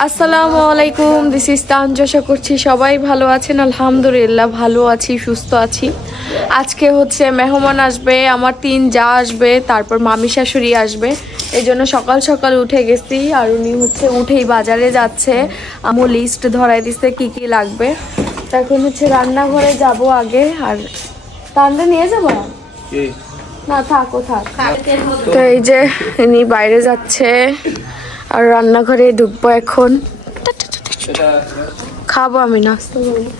আসসালামু আলাইকুম, this is Tanju. আশা করছি সবাই ভালো আছেন। আলহামদুলিল্লাহ ভালো আছি, সুস্থ আছি। আজকে হচ্ছে মেহমান আসবে, আমার 3 যা আসবে, তারপর মামি শাশুড়ি আসবে। এই জন্য সকাল সকাল উঠে গেছি। আর উনি হচ্ছে উঠেই বাজারে যাচ্ছে। আমু লিস্ট ধরাই দিচ্ছে কি কি লাগবে। এখন হচ্ছে রান্নাঘরে যাব আগে। আর তান্ডে নিয়ে যাবো না, থাকো থাক। তো এই যে ইনি বাইরে যাচ্ছে আর রান্নাঘরে ঢুকবো এখন। খাবো আমি নাস্তা করবো।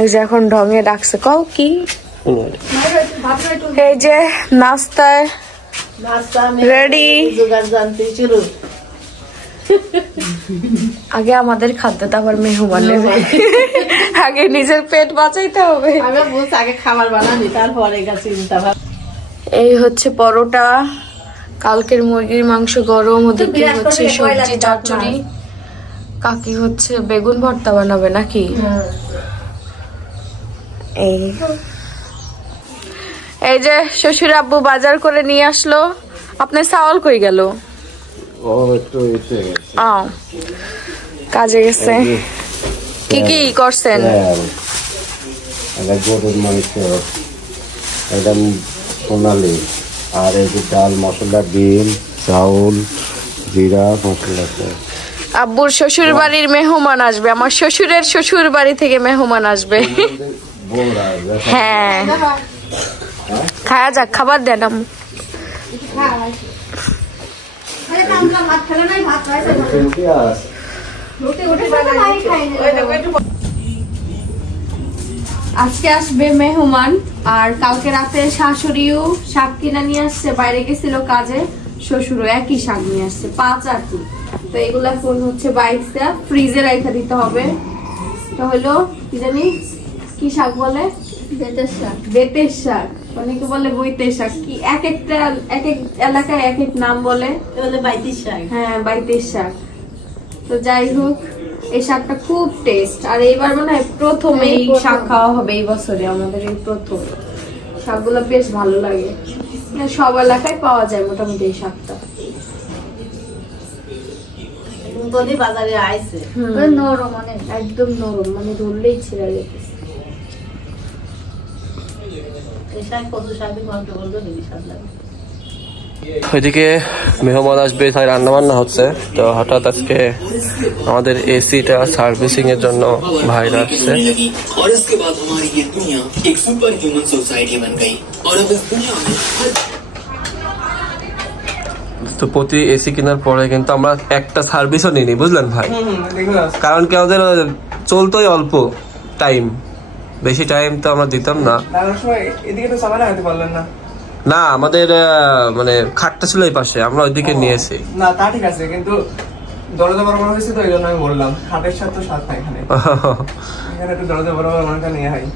এই যে এখন ঢঙে ডাকছে, কও কি? এই যে নাস্তায় রেডি। আগে আমাদের খাদ্য, তারপর মেহমানের। আগে নিজের পেট বাঁচাইতে হবে। আগে খাবার বানানি, তারপরে এই হচ্ছে পরোটা, কালকের মুরগির মাংস গরম, ওদিকে হচ্ছে সবজি চচ্চড়ি, কাকি হচ্ছে বেগুন ভর্তা বানাবে নাকি। এই যে শ্বশুর আব্বু বাজার করে নিয়ে আসলো। আপনার চাওয়াল কই গেল? কাজে গেছে। কি কি করছেন? গরুর মাংস, সোনালি, আর এই যে ডাল, মশলা, ডিম, চাউল, জিরা, মশলা। আব্বুর শ্বশুর বাড়ির মেহমান আসবে, আমার শ্বশুরের শ্বশুর বাড়ি থেকে মেহমান আসবে। হ্যাঁ, খাওয়া যাক, খাবার দেন। আজকে আসবে মেহমান। আর কালকে রাতে শাশুড়িও শাক কিনা নিয়ে আসছে, বাইরে গেছিল কাজে। শ্বশুরও একই শাক নিয়ে আসছে, 5 আর 2। তো এগুলা ফুল হচ্ছে বাইসটা ফ্রিজে রাখা দিতে হবে। তো হলো কি জানি কি শাক বলে, বেতের শাক। বেতের শাক, অনেকে বলে বইতের শাক। কি এক এক এলাকায় এক এক নাম বলে। বাইতের শাক। হ্যাঁ, বাইতের শাক। তো যাই হোক, এই শাকটা খুব টেস্ট। আর এইবার মনে হয় প্রথম এই শাক খাওয়া হবে এই বছরে, আমাদের এই প্রথম। শাকগুলো বেশ ভালো লাগে, সব এলাকায় পাওয়া যায় মোটামুটি এই শাকটা। বাজারে আইছে নরম, মানে একদম নরম, মানে ধরলেই ছিঁড়া যেতে। ওইদিকে মেহমান আসবে, তাই রান্না বান্না হচ্ছে। তো হঠাৎ আজকে আমাদের এসিটা সার্ভিসিং এর জন্য ভাইরা আসছে। তো প্রতি এসি কেনার পরে কিন্তু আমরা একটা সার্ভিসও নিইনি, বুঝলেন ভাই? কারণ কি আমাদের চলতোই অল্প টাইম, বেশি টাইম তো আমরা দিতাম না। না, আমাদের মানে খাটটা ছিল এই পাশে, আমরা ওইদিকে নিয়েছি। না তা ঠিক আছে, কিন্তু দরজা বরাবর হয়েছে, তো এই জন্য আমি বললাম খাটের সাথে সাথ না, এখানে একটু দরজা বরাবর মানটা নিয়ে হয়,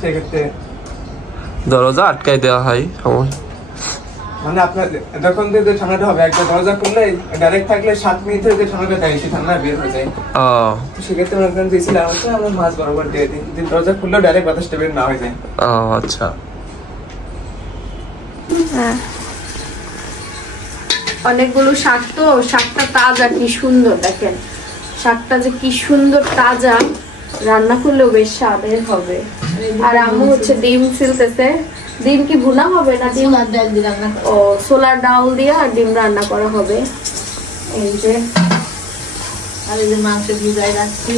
সেক্ষেত্রে দরজা আটকাই দেওয়া হয়। মানে আপনার যখন যে ঠান্ডাটা হবে, একটা দরজা খুললে ডাইরেক্ট থাকলে 7 মিনিট যে ঠান্ডাটা দেয়, সেই ঠান্ডা বের হয়ে যায়। সেক্ষেত্রে মনে করেন দিয়েছিলাম আমরা মাছ বরাবর দিয়ে দিই, যদি দরজা খুললেও ডাইরেক্ট বাতাসটা বের না হয়ে যায়। আচ্ছা, অনেকগুলো শাক, তো শাকটা তাজা, কি সুন্দর দেখেন। শাকটা যে কি সুন্দর তাজা, রান্না করলেও বেশ স্বাদের হবে। আর আম্মু হচ্ছে ডিম ছিলতেছে। ডিম কি ভুনা হবে না ডিম রান্না? ও, ছোলার ডাল দিয়ে আর ডিম রান্না করা হবে। এই যে, আর এই যে মাংস ভিজাই রাখছি।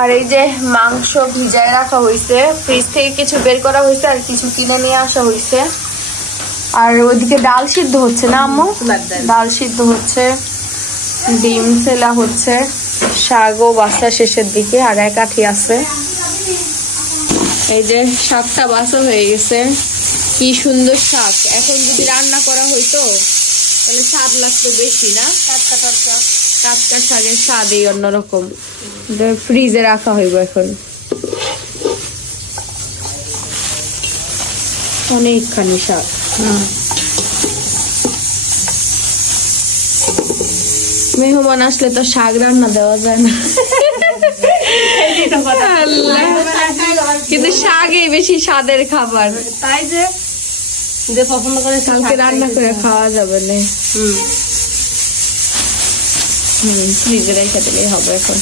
আর এই যে মাংস ভিজায় রাখা হয়েছে, ফ্রিজ থেকে কিছু বের করা হয়েছে আর কিছু কিনে নিয়ে আসা হয়েছে। আর ওইদিকে ডাল সিদ্ধ হচ্ছে না আম্মু? ডাল সিদ্ধ হচ্ছে, ডিম ছেলা হচ্ছে, শাকও বাছা শেষের দিকে, আর এক আঠি আছে। এই যে শাকটা বাছা হয়ে গেছে, কি সুন্দর শাক। এখন যদি রান্না করা হইতো তাহলে স্বাদ লাগতো বেশি, না? টাটকা শাকের স্বাদই অন্যরকম। ফ্রিজে রাখা হইব এখন অনেকখানি শাক। মেহমান আসলে তো শাক রান্না দেওয়া যায় না, কিন্তু শাকই বেশি স্বাদের খাবার। তাই যে পছন্দ করে কালকে রান্না করে খাওয়া যাবে না। ফ্রিজে রেখে দিলেই হবে। এখন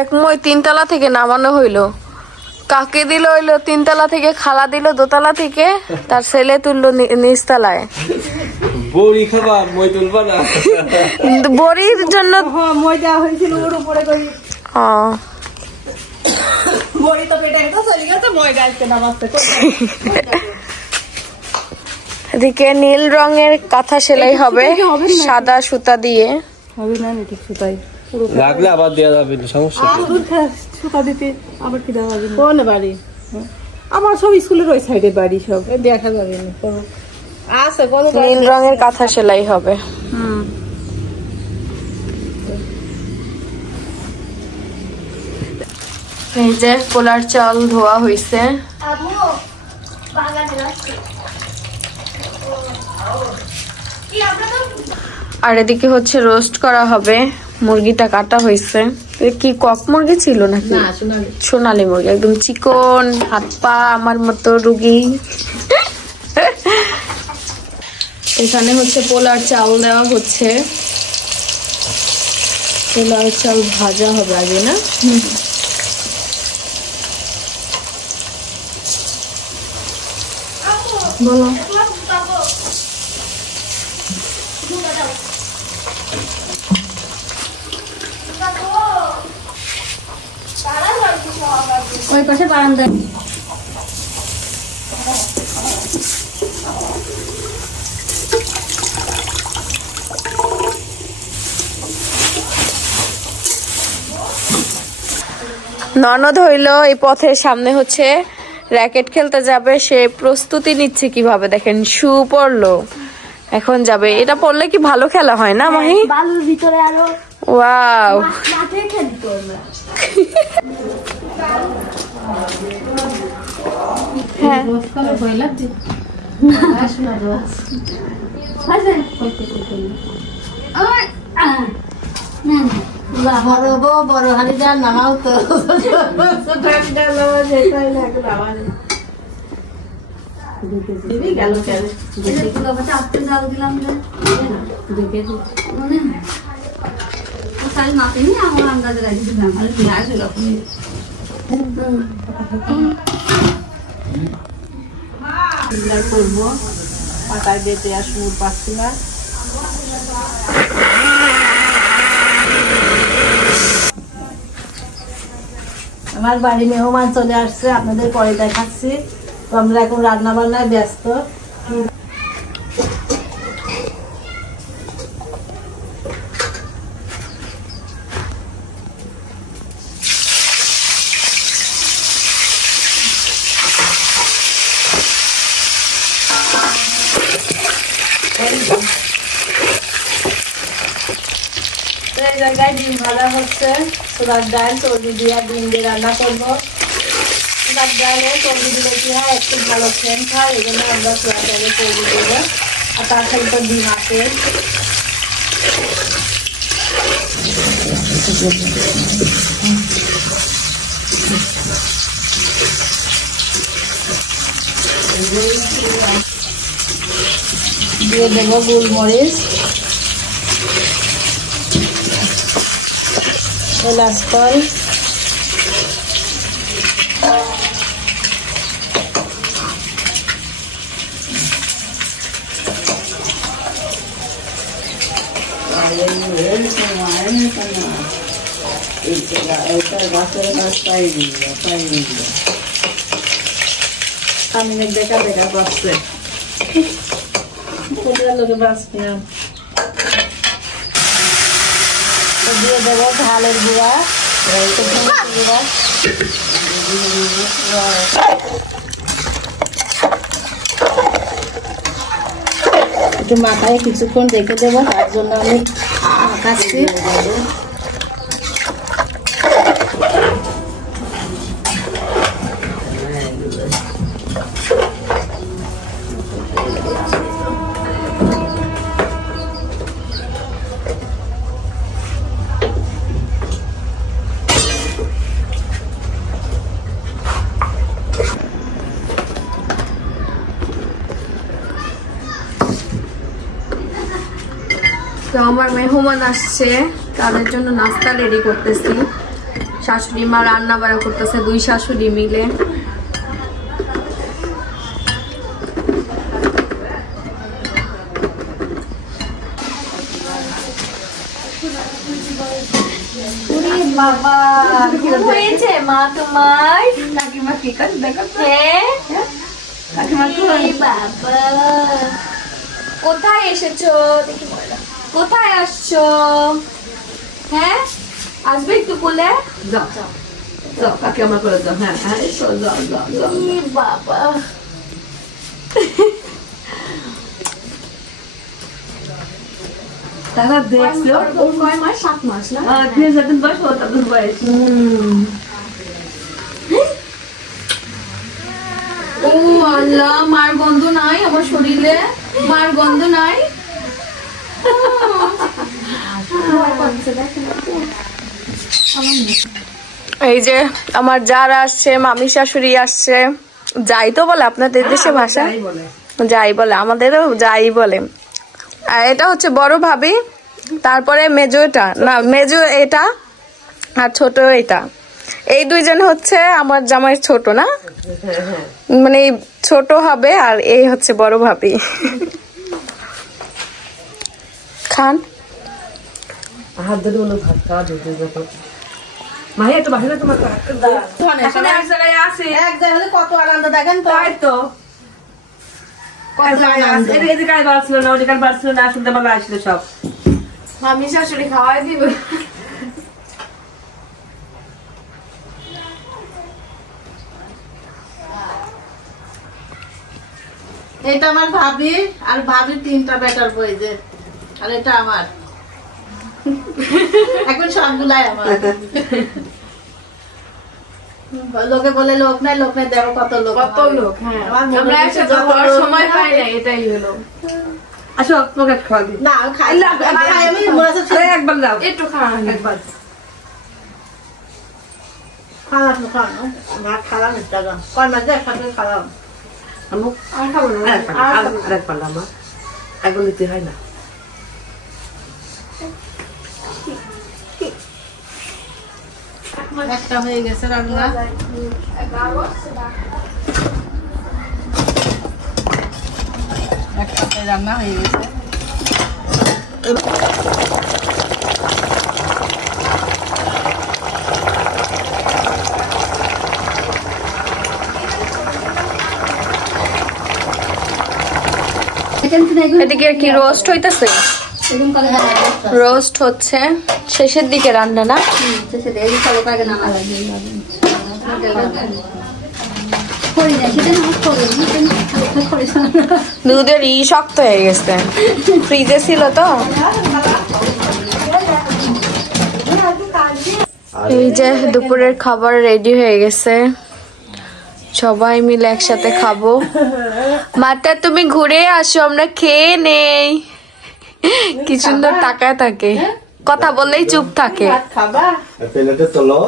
একময় 3 তলা থেকে নামানো হইলো, কাকে দিল হইলো 3 তলা থেকে, খালা দিল 2 তলা থেকে, তার ছেলে তুললো নিচ তলায়। বড়ি খাবা, মই তুলবা না? বড়ির জন্য মই দেওয়া হয়েছিল ওর উপরে কই বড়ি তো পেটে তো চলে গেছে, মই গাইতে নামাতে। এদিকে নীল রঙের কাঁথা সেলাই হবে সাদা সুতা দিয়ে। হবে না ঠিক সুতাই লাগলে আবার দেওয়া যাবে না, সমস্যা নেই। সুতা দিতে আবার কি দেওয়া হবে? কোন বাড়ি? আমার সব স্কুলের ওই সাইডে বাড়ি, সব দেখা যাবে না। আচ্ছা, কোন নীল রঙের কাঁথা সেলাই হবে। এই যে পোলার চাল ধোয়া হয়েছে, আর এদিকে হচ্ছে রোস্ট করা হবে। মুরগিটা কাটা হয়েছে, কি কক মুরগি ছিল নাকি? সোনালী মুরগি, একদম চিকন, হাত পা আমার মতো রুগী। এখানে হচ্ছে পোলার চাল দেওয়া হচ্ছে, পোলার চাল ভাজা হবে আগে না? বলো। ওই পাশে বারান্দায় ননদ হইলো এই পথের সামনে হচ্ছে র্যাকেট খেলতে যাবে, সে প্রস্তুতি নিচ্ছে কিভাবে দেখেন, শু পরলো, এখন যাবে। এটা পরলে কি ভালো খেলা হয় না মাহি? বালুর ভিতরে আরো ওয়াও, মাঠে খেলতে হবে। হ্যাঁ বড় হালি যা নামাও তো গেল দিলাম মাপেনি আমার আন্দাজে রাখছিলাম করবো পাতায় বেঁচে আর সুর পাচ্ছি না। আমার বাড়ি মেহমান চলে আসছে, আপনাদের পরে দেখাচ্ছি। তো আমরা এখন রান্না বান্নায় ব্যস্ত। এই জায়গায় ডিম ভাজা হচ্ছে, ছোলার ডাল চর্বি দিয়ে ডিম দিয়ে রান্না করবো। ছোলার ডালে চর্বি দিলে কি হয়, একটু ভালো সেন্ট হয়, এই জন্য আমরা ছোলার ডালে চর্বি দেবো। আর তার সাথে তো ডিম আছে। দিয়ে দেবো গোলমরিচ, এলাচ ফল, আমি দেখা দেখা করছে লোকে বাঁচতে দিয়ে দেবো ঝালের গুঁড়া, একটু মাথায় কিছুক্ষণ রেখে দেবো, তার জন্য আমি মাখাচ্ছি। তো আমার মেহমান আসছে, তাদের জন্য নাস্তা রেডি করতেছি। শাশুড়ি মা রান্না বাড়া করতেছে, দুই শাশুড়ি মিলে। বাবা কি হয়েছে মা তোমার? কাকিমা কি করে দেখো? কাকিমা বাবা কোথায় এসেছো? দেখি কোথায় আসছো? হ্যাঁ আসবে একটু কোলে? যাও যাও কাকিমা করে দাও। হ্যাঁ হ্যাঁ যাও যাও যাও। বাবা তারা দেখলো ওর কয় মাস? 7 মাস না? যখন বয়স হতো তখন বয়স। ও আল্লাহ, মার গন্ধ নাই আমার শরীরে, মার গন্ধ নাই। এই যে আমার যারা আসছে, মামি শাশুড়ি আসছে, যাই তো বলে আপনাদের দেশে ভাষা, যাই বলে, আমাদেরও যাই বলে। আর এটা হচ্ছে বড় ভাবি, তারপরে মেজো এটা না, মেজো এটা আর ছোট এটা। এই দুইজন হচ্ছে আমার জামাইয়ের ছোট না, মানে ছোট হবে, আর এই হচ্ছে বড় ভাবি। খান হাত ধরে বলো ভাত খাওয়া দিতে যাবো। মাহিয়া একটু বাহিরে তোমার এখন এক জায়গায় আছে, এক জায়গায় হলে কত আনন্দ দেখেন তো। তাই তো এদিকে কাজ বাড়ছিল না, ওদিকে বাড়ছিল না, শুনতে ভালো আসলো সব। মামি শাশুড়ি খাওয়াই দিবে। এটা আমার ভাবি, আর ভাবির 3টা বেটার বই যে, আর এটা আমার। এখন সবগুলাই আমার। লোকে বলে লোক নাই, লোক নাই, দেখো কত লোক, কত লোক। হ্যাঁ আমরা একসাথে যাওয়ার সময় পাই না, এটাই হলো। আসো তোমাকে খাওয়া দিই। না খাই না, খাই আমি মোরাসে ছেড়ে একবার দাও, একটু খাওয়া একবার। খাওয়া তো খাওয়া না, খাওয়া না টাকা কোন মাঝে একসাথে খাওয়া। আমু আর খাবো না, আরেক পাল্লা মা এগুলো নিতে হয় না। একটা হয়ে গেছে রান্না, একটা রান্না হয়ে গেছে। এদিকে কি রোস্ট হইতেছে? রোস্ট হচ্ছে শেষের দিকে রান্না না? দুধের শক্ত হয়ে গেছে, ফ্রিজে ছিল তো। এই যে দুপুরের খাবার রেডি হয়ে গেছে, সবাই মিলে একসাথে খাবো। মাটা তুমি ঘুরে আসো, আমরা খেয়ে নেই। কি সুন্দর তাকায় থাকে, কথা বললেই চুপ থাকে। প্লেটে তোলো।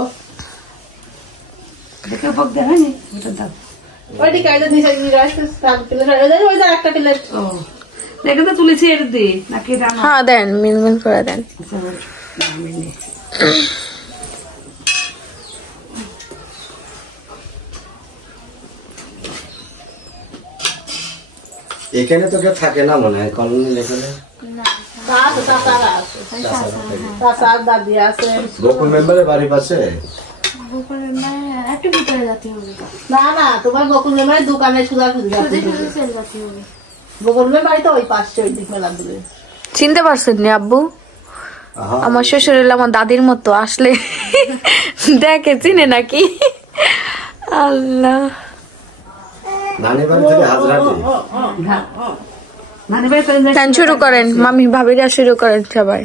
হ্যাঁ দেন, মিলমিল করে দেন। এখানে তো কেউ থাকে না মনে হয় কলোনি, এখানে বকুল মেম্বারের বাড়ির পাশে। না না, তোমার বকুল মেম্বারের দোকানে সুদা বকুল মেম্বার বাড়ি তো ওই পাশে, ওই দিক মেলা দূরে। চিনতে পারছেন নি আব্বু? আমার শ্বশুর আমার দাদির মতো, আসলে দেখে চিনে নাকি? আল্লাহ, শুরু করেন মামি, ভাবিরা শুরু করেন সবাই।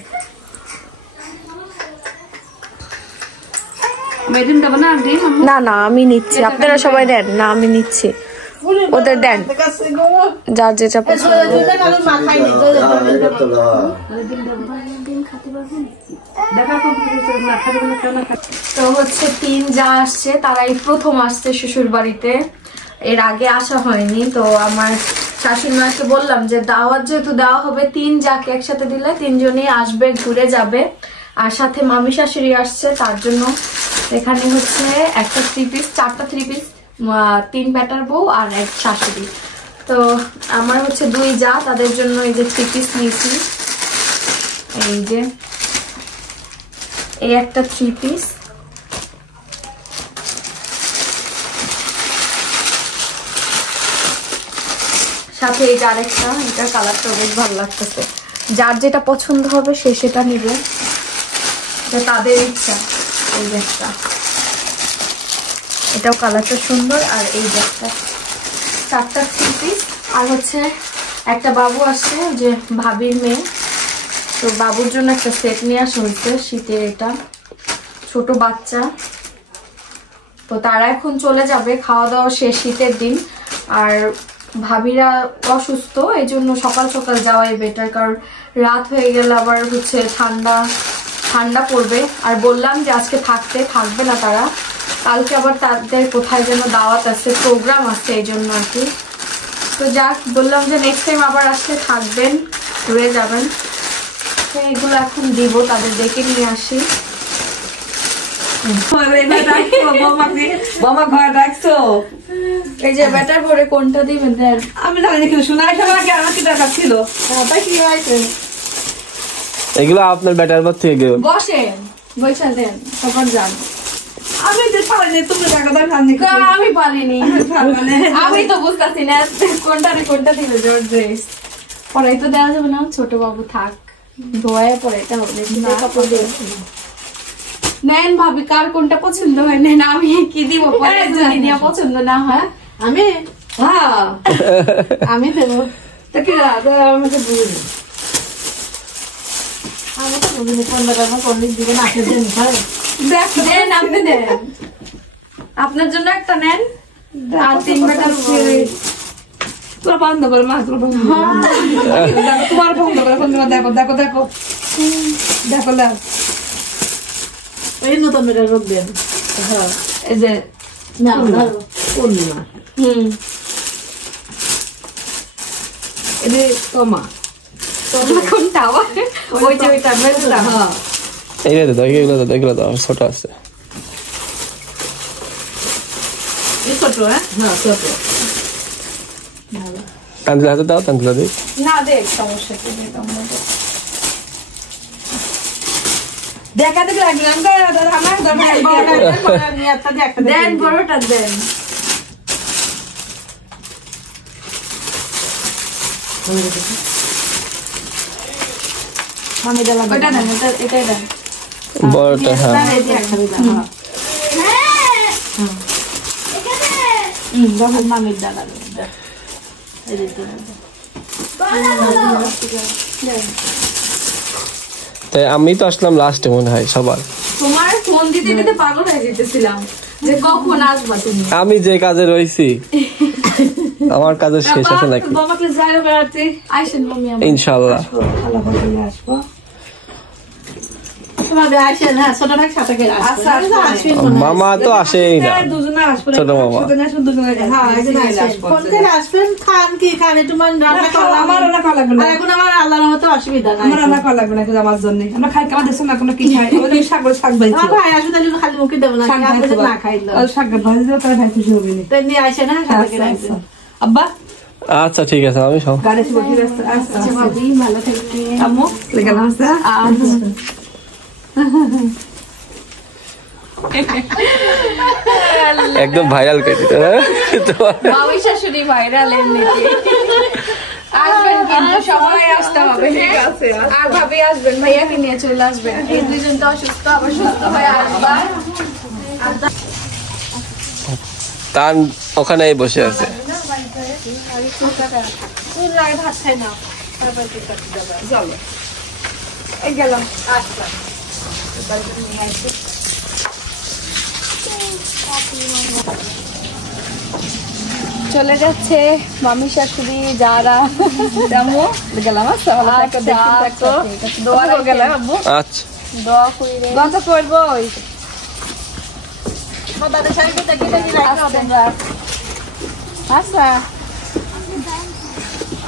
না না আমি নিচ্ছি, আপনারা সবাই দেন না, আমি নিচ্ছি, ওদের দেন যার যেটা পছন্দ। তো হচ্ছে 3 যা আসছে, তারাই প্রথম আসছে শ্বশুর বাড়িতে, এর আগে আসা হয়নি। তো আমার শাশুড়ি মাকে বললাম যে দাওয়াত যেহেতু দেওয়া হবে, 3 যাকে একসাথে দিলে 3 জনই আসবে, ঘুরে যাবে। আর সাথে মামি শাশুড়ি আসছে, তার জন্য এখানে হচ্ছে একটা 3 পিস, 4টা 3 পিস, 3 বেটার বউ আর 1 শাশুড়ি। তো আমার হচ্ছে 2 যা, তাদের জন্য এই যে 3 পিস নিয়েছি। এই যে এই একটা 3 পিস, সাথে এই যে আরেকটা, এটা কালারটা বেশ ভালো লাগতেছে। যার যেটা পছন্দ হবে সে সেটা নিবে, তাদের ইচ্ছা। এই যে একটা, এটাও কালারটা সুন্দর। আর এই যে একটা 4টা 3 পিস। আর হচ্ছে একটা বাবু আসছে, যে ভাবির মেয়ে, তো বাবুর জন্য একটা সেট নিয়ে আসা হয়েছে শীতের। এটা ছোট বাচ্চা, তো তারা এখন চলে যাবে, খাওয়া দাওয়া শেষ, শীতের দিন। আর ভাবিরা অসুস্থ, এই জন্য সকাল সকাল যাওয়াই বেটার, কারণ রাত হয়ে গেলে আবার হচ্ছে ঠান্ডা পড়বে। আর বললাম যে আজকে থাকবে না তারা, কালকে আবার তাদের কোথায় যেন দাওয়াত আছে, প্রোগ্রাম আছে, এই জন্য আর কি। তো যাক, বললাম যে নেক্সট টাইম আবার আসলে থাকবেন, ঘুরে যাবেন। তো এগুলো এখন দিব, তাদের ডেকে নিয়ে আসি। এই যে ব্যাটার পরে কোনটা দিবেন? আমি জানি কি শোনা আমার কি দরকার ছিল? এগুলো আপনার ব্যাটার পর থেকে বসেন, বৈশা দেন, তখন যান। আমি তো পারিনি, তুমি টাকা দাও। আমি পারিনি, আমি তো বুঝতেছি না কোনটা দিবে। জোর ড্রেস পরাই তো দেওয়া যাবে না, ছোট বাবু থাক, ধোয়ায় পরে এটা হবে। নেন ভাবি, কার কোনটা পছন্দ হয় নেন, আমি কি দিব যদি নিয়ে পছন্দ না হয়। আমি আমি দেবো। আমাকে বুঝিনি, আমি তো বুঝিনি কোন টাকা কোন দিবেন। আপনি দেন, দেন, আপনি দেন, আপনার জন্য একটা নেন। আর 3 বেটার তোরা বন্ধ করে মা, তোরা বন্ধ তোমার বন্ধ করে দেখো দেখো দেখো দেখো দেখো। এই নতুন বেটার রোগ দেন। হ্যাঁ, এই যে না পূর্ণিমা। এই তোমা কোনটা? ওই যে ওইটা। হ্যাঁ, এগুলো দাও, ছোট আছে। ছোট। হ্যাঁ ছোট। তান্তুলা হাতে দাও, তান্তুলা দিই না, দেখ সমস্যা কি দেখাতে লাগলাম। দেন, বড়টা দেন। ওইটা দেন, এটাই দেন, বড়টা। হ্যাঁ, মামির দাদা তাই আমি তো আসলাম লাস্টে মনে হয় সবার। তোমার ফোন দিতে দিতে পাগল হয়ে যেতেছিলাম যে কখন আসবা তুমি। আমি যে কাজে রয়েছি, আমার কাজের শেষ আছে নাকি? ইনশাল্লাহ আসবো। মামা তো আসেই না, ছোট মামা। আসবেন, খান কি খান একটু আমার রান্না করা লাগবে না এখন, আমার আল্লাহর মতো অসুবিধা নাই, আমার রান্না করা লাগবে না আমার জন্য। আমরা খাই খাওয়া দেখছো না, কোনো কি খাই শাক ভাই ভাই আসলে খালি মুখে দেবো না, না খাইলো শাক ভাজি দেবো, তাহলে ভাই খুশি হবে না। নিয়ে আসে না আব্বা। আচ্ছা ঠিক আছে, আমি সব গাড়ি ভালো থাকবে আম্মু গেলাম। একদম ভাইরাল কেটে মামি শাশুড়ি ভাইরাল এমনিতে। আসবেন কিন্তু সবাই আসতে হবে, ঠিক আছে? আর ভাবি আসবেন, ভাইয়াকে নিয়ে চলে আসবেন। এই দুজন তো অসুস্থ, আবার সুস্থ হয়ে আসবা। তান ওখানেই বসে আছে। ভাত খাই না, এই গেলাম, আসলাম। চলে যাচ্ছে মামি শাশুড়ি, যারা গেলাম। আচ্ছা দোয়া করি, গত করবো। আচ্ছা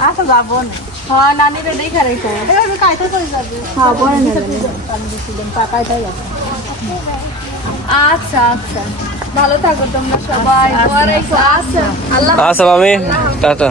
আচ্ছা যাবো না। হ্যাঁ নানিরে দেখা রেখো। কাইতে করে যাবে। হ্যাঁ পরে আচ্ছা আচ্ছা ভালো থাকো তোমরা সবাই। আচ্ছা আল্লাহ আচ্ছা মামি টাটা।